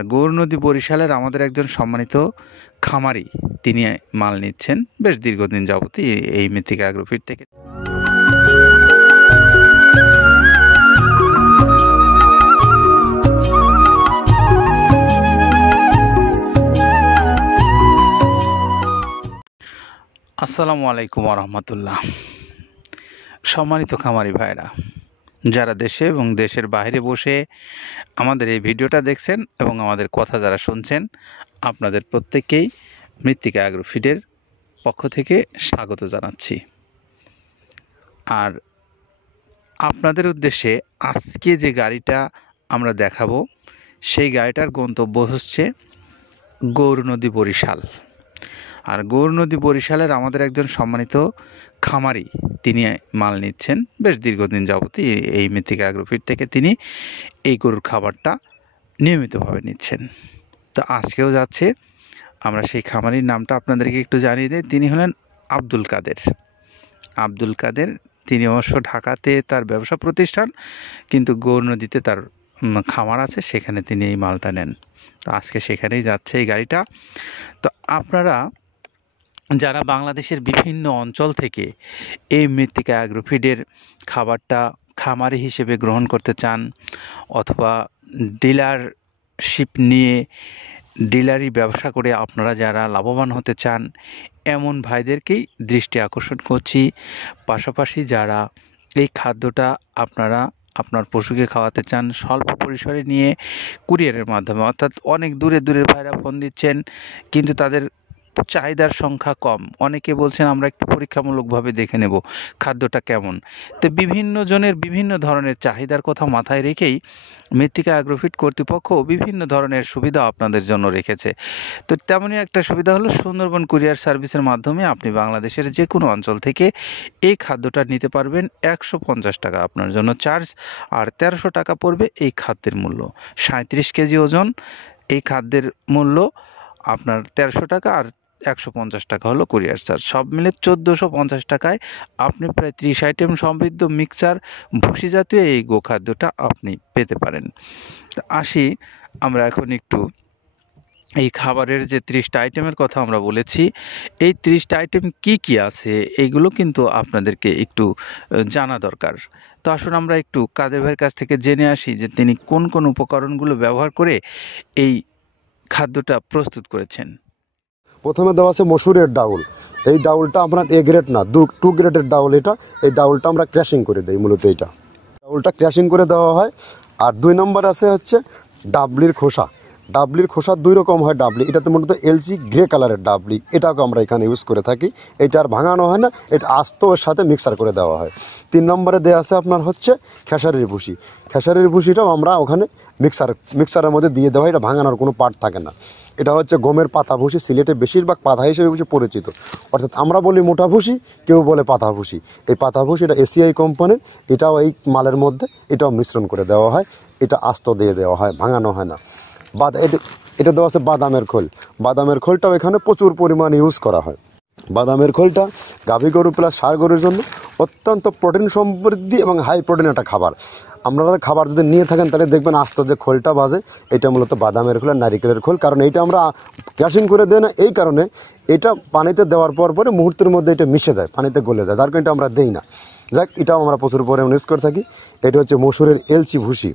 আর গৌরনদী বরিশালের আমাদের একজন সম্মানিত খামারি, তিনি মাল নিচ্ছেন বেশ দীর্ঘদিন যাবতই এই মৃত্তিকা অ্যাগ্রোফিট থেকে। আসসালামু আলাইকুম রহমতুল্লাহ। সম্মানিত খামারি ভাইরা, যারা দেশে এবং দেশের বাইরে বসে আমাদের এই ভিডিওটা দেখছেন এবং আমাদের কথা যারা শুনছেন, আপনাদের প্রত্যেককেই মৃত্তিকা অ্যাগ্রোফিটের পক্ষ থেকে স্বাগত জানাচ্ছি। আর আপনাদের উদ্দেশ্যে আজকে যে গাড়িটা আমরা দেখাবো, সেই গাড়িটার গন্তব্য হচ্ছে গৌরনদী বরিশাল। আর গৌরনদী বরিশালের আমাদের একজন সম্মানিত খামারি, তিনি মাল নিচ্ছেন বেশ দীর্ঘদিন যাবতই এই মৃত্তিকা অ্যাগ্রোফিট থেকে। তিনি এই গরুর খাবারটা নিয়মিতভাবে নিচ্ছেন। তো আজকেও যাচ্ছে। আমরা সেই খামারির নামটা আপনাদেরকে একটু জানিয়ে দিই। তিনি হলেন আব্দুল কাদের। আব্দুল কাদের, তিনি অবশ্য ঢাকাতে তার ব্যবসা প্রতিষ্ঠান, কিন্তু গৌরনদীতে তার খামার আছে, সেখানে তিনি এই মালটা নেন। তো আজকে সেখানেই যাচ্ছে এই গাড়িটা। তো আপনারা যারা বাংলাদেশের বিভিন্ন অঞ্চল থেকে এই মৃত্তিকা অ্যাগ্রোফিডের খাবারটা খামারি হিসেবে গ্রহণ করতে চান, অথবা ডিলারশিপ নিয়ে ডিলারি ব্যবসা করে আপনারা যারা লাভবান হতে চান, এমন ভাইদেরকেই দৃষ্টি আকর্ষণ করছি। পাশাপাশি যারা এই খাদ্যটা আপনারা আপনার পশুকে খাওয়াতে চান স্বল্প পরিসরে নিয়ে কুরিয়ারের মাধ্যমে, অর্থাৎ অনেক দূরের ভাইরা ফোন দিচ্ছেন, কিন্তু তাদের চাহিদার সংখ্যা কম। অনেকে বলছেন আমরা একটু পরীক্ষামূলকভাবে দেখে নেব খাদ্যটা কেমন। তো বিভিন্ন জনের বিভিন্ন ধরনের চাহিদার কথা মাথায় রেখেই মৃত্তিকা অ্যাগ্রোফিট কর্তৃপক্ষ বিভিন্ন ধরনের সুবিধা আপনাদের জন্য রেখেছে। তো তেমনই একটা সুবিধা হলো সুন্দরবন কুরিয়ার সার্ভিসের মাধ্যমে আপনি বাংলাদেশের যে কোনো অঞ্চল থেকে এই খাদ্যটা নিতে পারবেন। 150 টাকা আপনার জন্য চার্জ, আর 1300 টাকা পড়বে এই খাদ্যের মূল্য। 37 কেজি ওজন এই খাদ্যের মূল্য আপনার 1300 টাকা, আর 150 টাকা হলো কুরিয়ার চার্জ। সব মিলে 1450 টাকায় আপনি প্রায় 30 আইটেম সমৃদ্ধ মিক্সচার ভুসি জাতীয় এই গোখাদ্যটা আপনি পেতে পারেন। আসি আমরা এখন একটু এই খাবারের যে 30টা আইটেমের কথা আমরা বলেছি, এই 30টা আইটেম কি আছে এইগুলো কিন্তু আপনাদেরকে একটু জানা দরকার। তো আসুন আমরা একটু কাদের ভাইয়ের কাছ থেকে জেনে আসি যে তিনি কোন কোন উপকরণগুলো ব্যবহার করে এই খাদ্যটা প্রস্তুত করেছেন। প্রথমে দেওয়া আছে মসুরের ডাউল। এই ডাউলটা আপনার এ গ্রেড না, 2 গ্রেডের ডাউল এটা। এই ডাউলটা আমরা ক্র্যাশিং করে দিই, মূলত এইটা ডাউলটা ক্র্যাশিং করে দেওয়া হয়। আর 2 নম্বর আছে হচ্ছে ডাবলির খোসা। ডাবলির খোসা 2 রকম হয় ডাবলি, এটাতে মূলত এলসি গ্রে কালারের ডাবলি, এটাকে আমরা এখানে ইউজ করে থাকি। এটা আর ভাঙানো হয় না, এটা আস্ত ওর সাথে মিক্সার করে দেওয়া হয়। 3 নম্বরে দেওয়া আছে আপনার হচ্ছে খেসারির ভুসি। খেসারির ভুসিটাও আমরা ওখানে মিক্সারের মধ্যে দিয়ে দেওয়া হয়, এটা ভাঙানোর কোনো পার্ট থাকে না। এটা হচ্ছে গমের পাতা ভুসি, সিলেটে বেশিরভাগ পাতা হিসেবে পরিচিত, অর্থাৎ আমরা বলি মোটা ভুসি, কেউ বলে পাতা ভুসি। এই পাতা ভুসি এটা এসিআই কোম্পানির, এটাও এই মালের মধ্যে এটাও মিশ্রণ করে দেওয়া হয়, এটা আস্ত দিয়ে দেওয়া হয়, ভাঙানো হয় না। এটা দেওয়া আছে বাদামের খোল। বাদামের খোলটাও এখানে প্রচুর পরিমাণে ইউজ করা হয়। বাদামের খোলটা গাভী গরু প্লাস ষাঁড় গরুর জন্য অত্যন্ত প্রোটিন সমৃদ্ধি এবং হাই প্রোটিন একটা খাবার। আপনারা খাবার যদি নিয়ে থাকেন তাহলে দেখবেন আস্ত যে খোলটা বাজে, এটা মূলত বাদামের খোল আর নারিকেলের খোল। কারণ এইটা আমরা ক্র্যাশিং করে দেয় না, এই কারণে এটা পানিতে দেওয়ার পরে মুহূর্তের মধ্যে এটা মিশে যায়, পানিতে গলে যায়, যার কারণে এটা আমরা দেই না। যাক, এটাও আমরা প্রচুর পরিমাণে ইউজ করে থাকি। এটা হচ্ছে মসুরের এলচি ভুসি।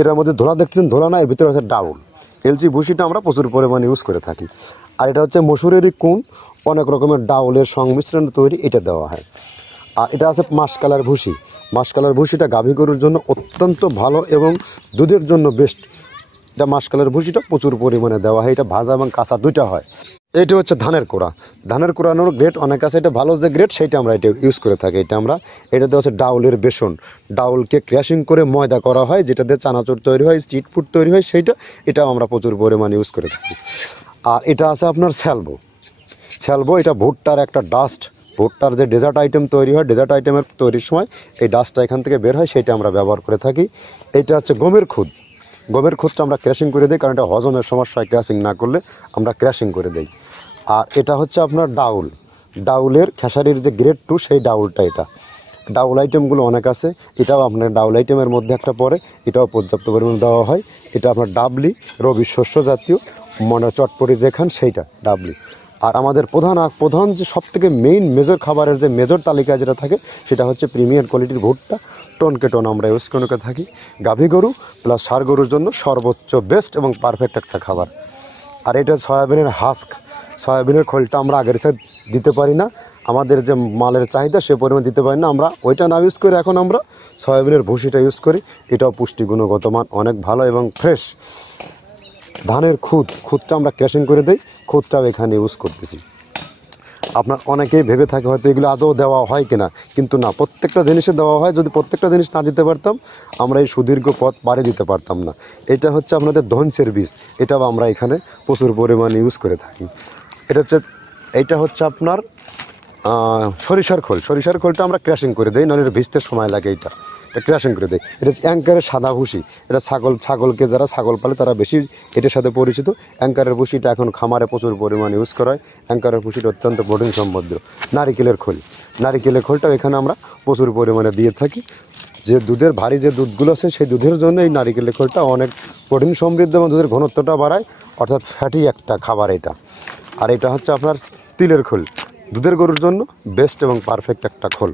এটার মধ্যে ধোলা দেখছেন, ধোলা না, এর ভিতরে হচ্ছে ডাউল। এলচি ভুসিটা আমরা প্রচুর পরিমাণে ইউজ করে থাকি। আর এটা হচ্ছে মসুরেরই কুন, অনেক রকমের ডাউলের সংমিশ্রণ তৈরি, এটা দেওয়া হয়। আর এটা আছে মাসকালার ভুসি। মাসকালার ভুসিটা গাভী গরুর জন্য অত্যন্ত ভালো এবং দুধের জন্য বেস্ট। এটা মাসকালার ভুসিটা প্রচুর পরিমাণে দেওয়া হয়, এটা ভাজা এবং কাঁচা দুইটা হয়। এটা হচ্ছে ধানের কোড়া। ধানের কোড়ানোর গ্রেড অনেক আছে, এটা ভালো যে গ্রেড সেইটা আমরা এটা ইউজ করে থাকি। এটা দেওয়া হচ্ছে ডাউলের বেসন। ডাউলকে ক্র্যাশিং করে ময়দা করা হয়, যেটা দিয়ে চানাচুর তৈরি হয়, স্ট্রিট ফুড তৈরি হয়, এটাও আমরা প্রচুর পরিমাণে ইউজ করে থাকি। আর এটা আছে আপনার স্যালবো। এটা ভুট্টার একটা ডাস্ট। ভুট্টার যে ডেজার্ট আইটেম তৈরি হয়, ডেজার্ট আইটেমের তৈরির সময় এই ডাস্টটা এখান থেকে বের হয়, সেটা আমরা ব্যবহার করে থাকি। এটা হচ্ছে গমের খুদ। গমের খুদটা আমরা ক্র্যাশিং করে দিই, কারণ এটা হজমের সমস্যা হয়, ক্র্যাশিং না করলে আমরা ক্র্যাশিং করে দিই। আর এটা হচ্ছে আপনার ডাউলের খেসারির যে গ্রেড 2, সেই ডাউলটা। এটা ডাউল আইটেমগুলো অনেক আছে, এটাও আপনার ডাউল আইটেমের মধ্যে একটা পড়ে, এটাও পর্যাপ্ত পরিমাণ দেওয়া হয়। এটা আপনার ডাবলি, রবি শস্য জাতীয়, মনে চটপটি যেখান সেইটা ডাবলি। আর আমাদের প্রধান যে সবথেকে মেইন মেজর খাবারের যে মেজর তালিকায় যেটা থাকে সেটা হচ্ছে প্রিমিয়ার কোয়ালিটির ভুট্টা, টনকে টন আমরা ইউজ করে থাকি। গাভী গরু প্লাস ষাঁড় গরুর জন্য সর্বোচ্চ বেস্ট এবং পারফেক্ট একটা খাবার। আর এটা সয়াবিনের হাস্ক, সয়াবিনের খোলটা আমরা আগের চেয়ে দিতে পারি না, আমাদের যে মালের চাহিদা সে পরিমাণ দিতে পারি না, আমরা ওইটা না ইউজ করে এখন আমরা সয়াবিনের ভুসিটা ইউজ করি। এটাও পুষ্টি গুণগত মান অনেক ভালো এবং ফ্রেশ। ধানের খুদটা আমরা ক্যাশিং করে দিই, খুদটাও এখানে ইউজ করতেছি। আপনার অনেকেই ভেবে থাকে হয়তো এগুলো আদৌ দেওয়া হয় কিনা, কিন্তু না, প্রত্যেকটা জিনিসে দেওয়া হয়। যদি প্রত্যেকটা জিনিস না দিতে পারতাম আমরা এই সুদীর্ঘ পথ পাড়ি দিতে পারতাম না। এটা হচ্ছে আপনাদের ধনসের বীজ, এটাও আমরা এখানে প্রচুর পরিমাণে ইউজ করে থাকি। এইটা হচ্ছে আপনার সরিষার খোলটা আমরা ক্র্যাশিং করে দিই, নাহলে এটা ভিজতে সময় লাগে। এটা ক্র্যাশিং করে দেয়। এটা অ্যাঙ্কারের সাদা ভুসি, এটা ছাগলকে যারা ছাগল পালে তারা বেশি এটার সাথে পরিচিত। অ্যাঙ্কারের ভুসিটা এখন খামারে প্রচুর পরিমাণে ইউজ করা হয়। অ্যাঙ্কারের ভুসিটা অত্যন্ত প্রোটিন সমৃদ্ধ। নারিকেলের খোলটাও এখানে আমরা প্রচুর পরিমাণে দিয়ে থাকি। যে দুধের ভারী যে দুধগুলো আছে সেই দুধের জন্য এই নারিকেলের খোলটা অনেক প্রোটিন সমৃদ্ধ এবং দুধের ঘনত্বটা বাড়ায়, অর্থাৎ ফ্যাটি একটা খাবার এটা। আর এটা হচ্ছে আপনার তিলের খোল, দুধের গরুর জন্য বেস্ট এবং পারফেক্ট একটা খোল,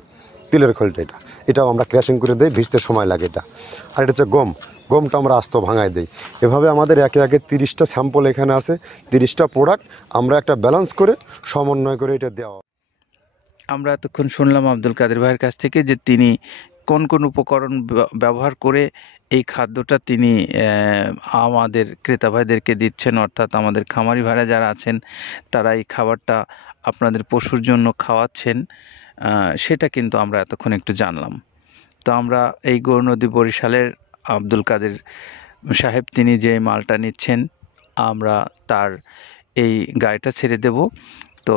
তিলের খোলটা। এটাও আমরা ক্র্যাশিং করে দিই, ভিজতে সময় লাগে এটা। আর এটা হচ্ছে গমটা আমরা আস্ত ভাঙায় দিই। এভাবে আমাদের একে 30টা স্যাম্পল এখানে আছে, 30টা প্রোডাক্ট আমরা একটা ব্যালেন্স করে সমন্বয় করে এটা দেওয়া। আমরা এতক্ষণ শুনলাম আব্দুল কাদের ভাইয়ের কাছ থেকে যে তিনি কোন কোন উপকরণ ব্যবহার করে এই খাদ্যটা তিনি আমাদের ক্রেতা ভাইদেরকে দিচ্ছেন, অর্থাৎ আমাদের খামারি ভাইরা যারা আছেন তারা এই খাবারটা আপনাদের পশুর জন্য খাওয়াচ্ছেন, সেটা কিন্তু আমরা এতক্ষণ একটু জানলাম। তো আমরা এই গৌরনদী বরিশালের আব্দুল কাদের সাহেব তিনি যে মালটা নিচ্ছেন, আমরা তার এই গাড়িটা ছেড়ে দেব। তো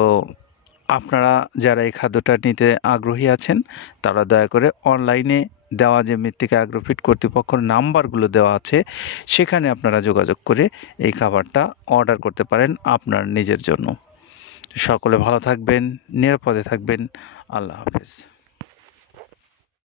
আপনারা যারা এই খাদ্যটা নিতে আগ্রহী আছেন তারা দয়া করে অনলাইনে দেওয়া যে মৃত্তিকা অ্যাগ্রোফিট কর্তৃপক্ষের নাম্বারগুলো দেওয়া আছে সেখানে আপনারা যোগাযোগ করে এই খাবারটা অর্ডার করতে পারেন আপনার নিজের জন্য। সকলে ভালো থাকবেন, নিরাপদে থাকবেন। আল্লাহ হাফেজ।